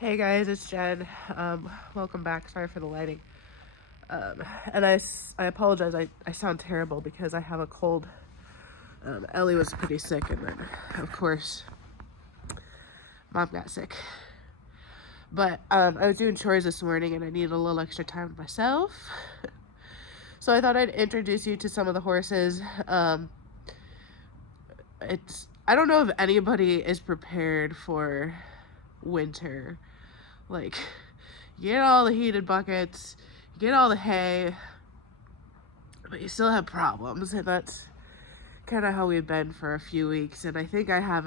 Hey guys, it's Jen. Welcome back. Sorry for the lighting. And I apologize. I sound terrible because I have a cold. Ellie was pretty sick, and then, of course, Mom got sick. But I was doing chores this morning, and I needed a little extra time with myself. So I thought I'd introduce you to some of the horses. I don't know if anybody is prepared for winter. Like, you get all the heated buckets, you get all the hay, but you still have problems, and that's kind of how we've been for a few weeks. And I think I have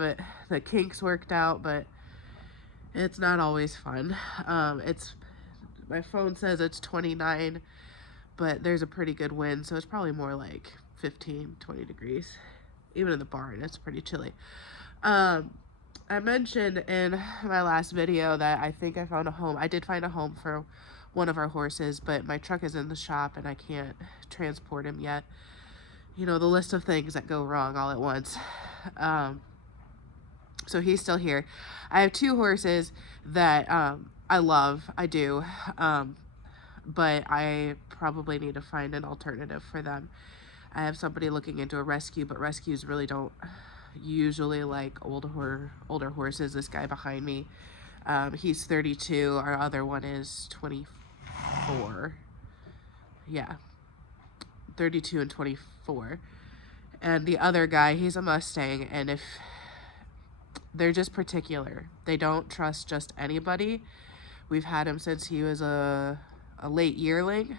the kinks worked out, but it's not always fun. It's my phone says it's 29, but there's a pretty good wind, so it's probably more like 15, 20 degrees. Even in the barn, it's pretty chilly. I mentioned in my last video that I think I found a home. I did find a home for one of our horses, but my truck is in the shop and I can't transport him yet. You know, the list of things that go wrong all at once. So he's still here. I have two horses that I love. I do. But I probably need to find an alternative for them. I have somebody looking into a rescue, but rescues really don't usually like older horses. This guy behind me, he's 32. Our other one is 24. Yeah, 32 and 24. And the other guy, he's a Mustang, and if they're just particular, they don't trust just anybody. We've had him since he was a late yearling.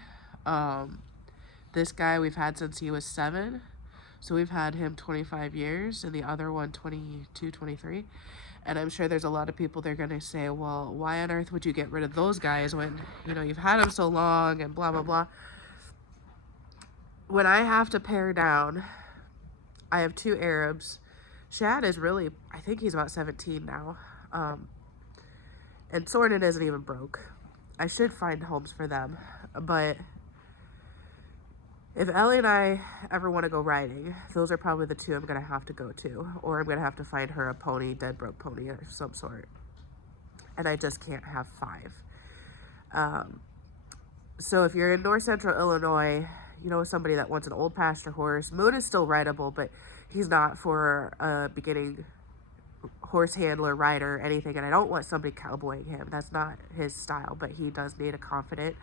This guy we've had since he was 7. So we've had him 25 years and the other one 22, 23. And I'm sure there's a lot of people they're going to say, well, why on earth would you get rid of those guys when, you know, you've had them so long and blah, blah, blah. When I have to pare down, I have 2 Arabs. Shad is really, I think he's about 17 now. And Sornin isn't even broke. I should find homes for them. But if Ellie and I ever want to go riding, those are probably the 2 I'm going to have to go to. Or I'm going to have to find her a pony, dead broke pony of some sort. And I just can't have 5. So if you're in north central Illinois, you know somebody that wants an old pasture horse. Moon is still rideable, but he's not for a beginning horse handler, rider, anything. And I don't want somebody cowboying him. That's not his style, but he does need a confident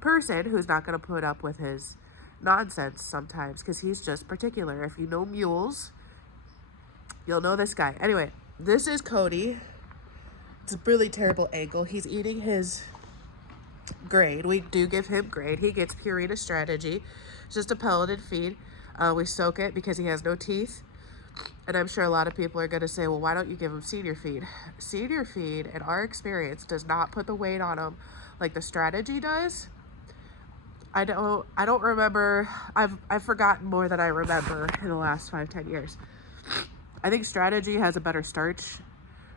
person who's not going to put up with his nonsense sometimes, because he's just particular. If you know mules, you'll know this guy. Anyway, this is Cody. It's a really terrible angle. He's eating his grade. We do give him grade. He gets Purina Strategy. It's just a pelleted feed. We soak it because he has no teeth. And I'm sure a lot of people are going to say, well, why don't you give him senior feed? Senior feed, in our experience, does not put the weight on him like the Strategy does. I don't remember. I've forgotten more than I remember in the last 5-10 years. I think Strategy has a better starch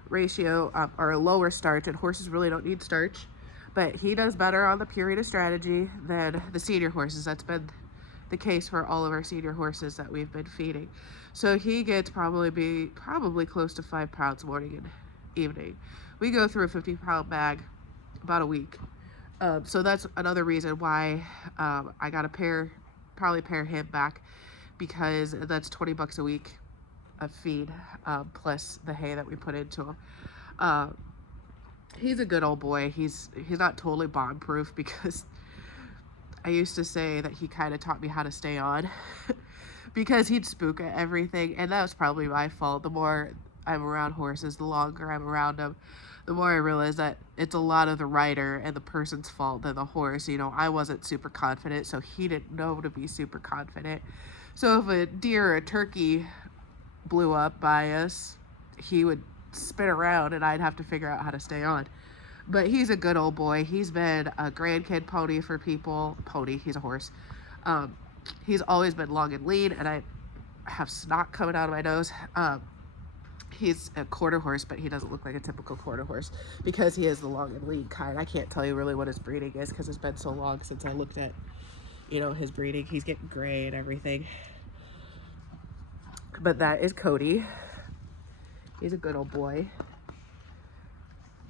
ratio, or a lower starch, and horses really don't need starch. But he does better on the Purina Strategy than the senior horses. That's been the case for all of our senior horses that we've been feeding. So he gets probably close to 5 pounds morning and evening. We go through a 50-pound bag about a week. So that's another reason why I gotta probably pair him back, because that's $20 a week of feed, plus the hay that we put into him. He's a good old boy. He's not totally bomb-proof, because I used to say that he kind of taught me how to stay on because he'd spook at everything, and that was probably my fault. The more I'm around horses, the longer I'm around them, the more I realize that it's a lot of the rider and the person's fault than the horse. You know, I wasn't super confident, so he didn't know to be super confident. So if a deer or a turkey blew up by us, he would spin around and I'd have to figure out how to stay on. But he's a good old boy. He's been a grandkid pony for people. Pony, he's a horse. He's always been long and lean, and I have snot coming out of my nose. He's a quarter horse, but he doesn't look like a typical quarter horse because he is the long and lean kind. I can't tell you really what his breeding is because it's been so long since I looked at, you know, his breeding. He's getting gray and everything. But that is Cody. He's a good old boy.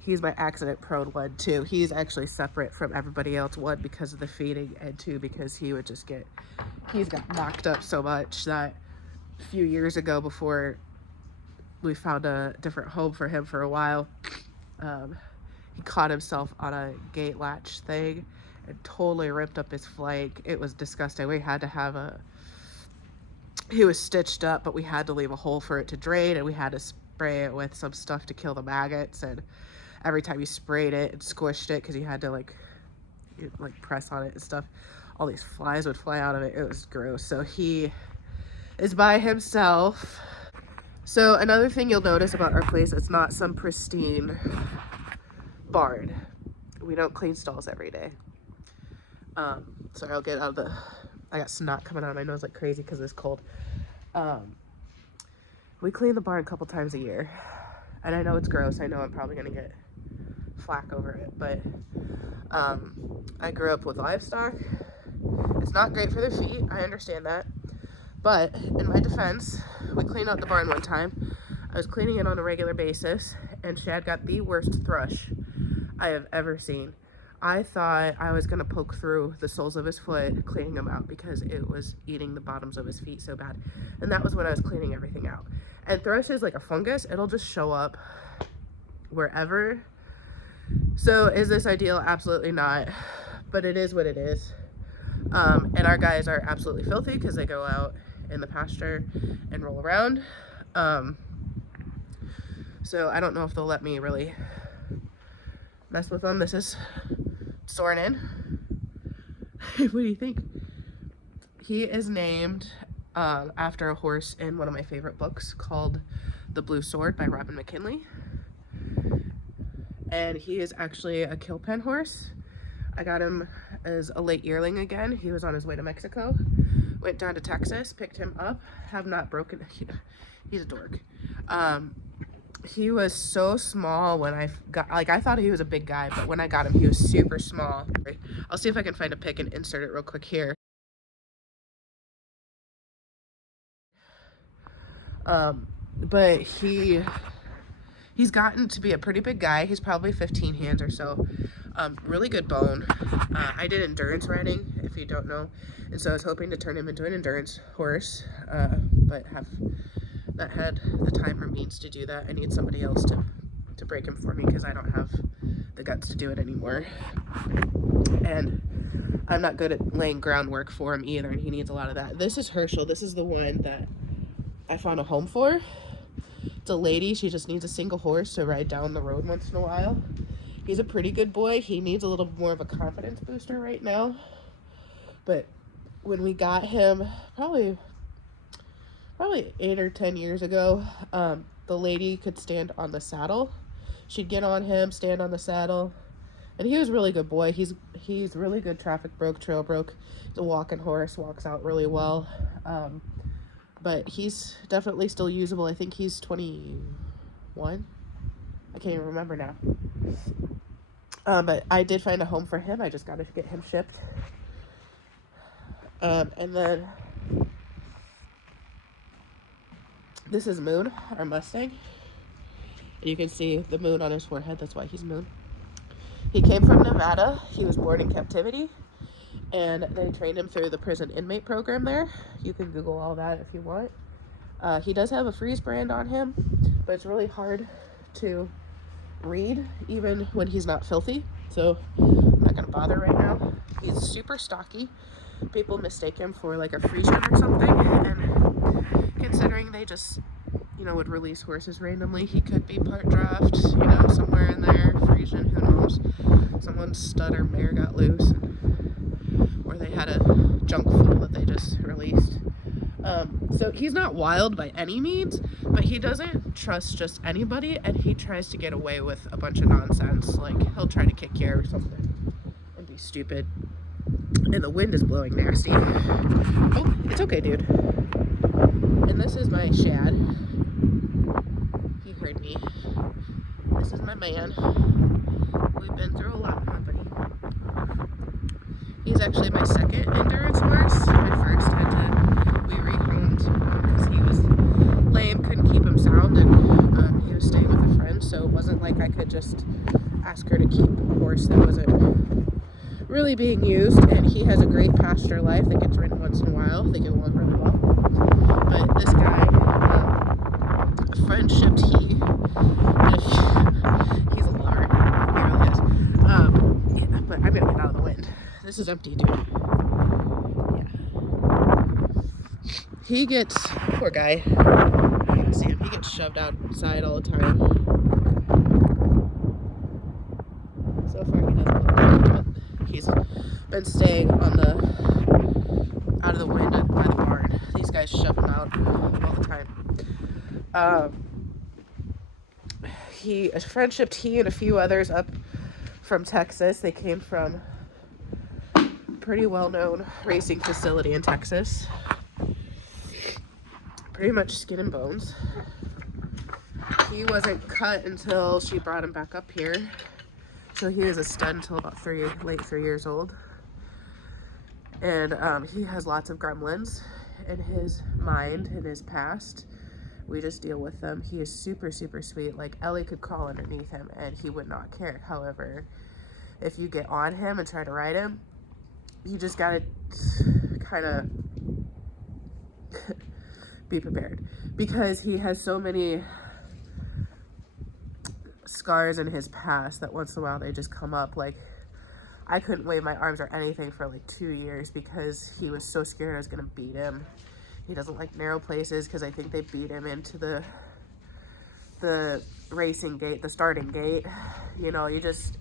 he's my accident prone one too. He's actually separate from everybody else, one because of the feeding, and two because he would just he's got knocked up so much that a few years ago, before we found a different home for him for a while, he caught himself on a gate latch thing and totally ripped up his flank. It was disgusting. We had to have he was stitched up, but we had to leave a hole for it to drain, and we had to spray it with some stuff to kill the maggots. And every time you sprayed it and squished it, because you had to like press on it and stuff, all these flies would fly out of it. It was gross. So he is by himself. So another thing you'll notice about our place, it's not some pristine barn. We don't clean stalls every day. Sorry, I'll get out of I got snot coming out of my nose like crazy because it's cold. We clean the barn a couple times a year. And I know it's gross. I know I'm probably going to get flack over it. But I grew up with livestock. It's not great for their feet. I understand that. But in my defense, we cleaned out the barn one time. I was cleaning it on a regular basis, and Shad got the worst thrush I have ever seen. I thought I was going to poke through the soles of his foot cleaning him out because it was eating the bottoms of his feet so bad. And that was when I was cleaning everything out. And thrush is like a fungus. It'll just show up wherever. So is this ideal? Absolutely not. But it is what it is. And our guys are absolutely filthy because they go out in the pasture and roll around. So I don't know if they'll let me really mess with them. This is Soren. What do you think? He is named after a horse in one of my favorite books called The Blue Sword by Robin McKinley. And he is actually a kill pen horse. I got him as a late yearling again. He was on his way to Mexico. Went down to Texas, picked him up. Have not broken, he's a dork. He was so small when I got, I thought he was a big guy, but when I got him, he was super small. I'll see if I can find a pic and insert it real quick here. But he's gotten to be a pretty big guy. He's probably 15 hands or so. Really good bone. I did endurance riding, if you don't know, and so I was hoping to turn him into an endurance horse, but have not had the time or means to do that. I need somebody else to break him for me because I don't have the guts to do it anymore. And I'm not good at laying groundwork for him either, and he needs a lot of that. This is Herschel. This is the one that I found a home for. It's a lady. She just needs a single horse to ride down the road once in a while. He's a pretty good boy. He needs a little more of a confidence booster right now. But when we got him, probably 8 or 10 years ago, the lady could stand on the saddle. She'd get on him, stand on the saddle, and he was a really good boy. He's really good traffic broke, trail broke. He's a walking horse, walks out really well. But he's definitely still usable. I think he's 21. I can't even remember now. But I did find a home for him. I just got to get him shipped. And then this is Moon, our Mustang. And you can see the moon on his forehead. That's why he's Moon. He came from Nevada. He was born in captivity. And they trained him through the prison inmate program there. You can Google all that if you want. He does have a freeze brand on him, but it's really hard to read even when he's not filthy. So I'm not gonna bother right now. He's super stocky. People mistake him for like a Frisian or something, and considering they just, would release horses randomly, he could be part draft, somewhere in there. Frisian, who knows? Someone's stud or mare got loose, or they had a junk foal that they just released. So he's not wild by any means, but he doesn't trust just anybody, and he tries to get away with a bunch of nonsense. Like, he'll try to kick you or something and be stupid. And the wind is blowing nasty. Oh, it's okay, dude. And this is my Shad. He heard me. This is my man. We've been through a lot, huh, buddy? He's actually my second endurance horse. My first we rehomed because he was lame, couldn't keep him sound, and he was staying with a friend, so it wasn't like I could just ask her to keep a horse that wasn't really being used, and he has a great pasture life that gets ridden once in a while. They get along really well. But this guy, a friendship he's a lover, he really is. Yeah, but I'm gonna get out of the wind. This is empty, dude. Yeah. He gets, poor guy, you can see him, he gets shoved outside all the time. So far he doesn't look like it, but he's been staying on out of the wind by the barn. These guys shove him out all the time. A friendship, he and a few others up from Texas. They came from a pretty well-known racing facility in Texas. Pretty much skin and bones. He wasn't cut until she brought him back up here. So he was a stud until about late 3 years old. And he has lots of gremlins in his mind, in his past. We just deal with them. He is super, super sweet. Like, Ellie could crawl underneath him and he would not care. However, if you get on him and try to ride him, you just gotta kind of be prepared, because he has so many scars in his past that once in a while they just come up. Like, I couldn't wave my arms or anything for like 2 years because he was so scared I was gonna beat him. He doesn't like narrow places because I think they beat him into the racing gate, the starting gate. You know, you just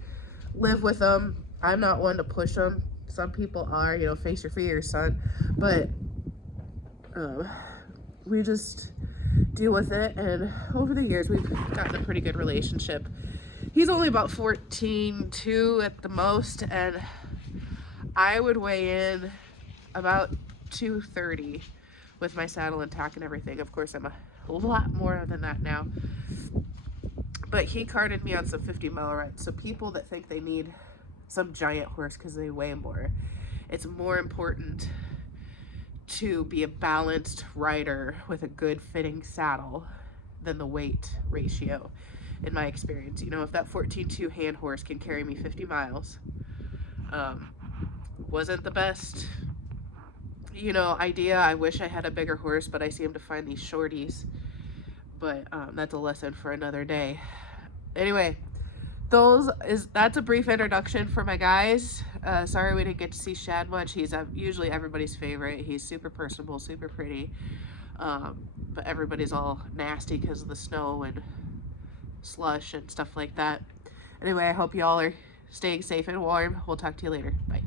live with them. I'm not one to push them. Some people are, you know, face your fears, son. But we just deal with it, and over the years we've gotten a pretty good relationship. He's only about 14.2 at the most, and I would weigh in about 230 with my saddle and tack and everything. Of course, I'm a lot more than that now. But he carted me on some 50-mile rides. So people that think they need some giant horse because they weigh more, it's more important to be a balanced rider with a good fitting saddle than the weight ratio, in my experience. You know, if that 14.2 hand horse can carry me 50 miles, wasn't the best, you know, idea. I wish I had a bigger horse, but I seem to find these shorties. But that's a lesson for another day. Anyway, that's a brief introduction for my guys. Sorry we didn't get to see Shad much. He's usually everybody's favorite. He's super personable, super pretty. But everybody's all nasty because of the snow and slush and stuff like that. Anyway, I hope y'all are staying safe and warm. We'll talk to you later. Bye.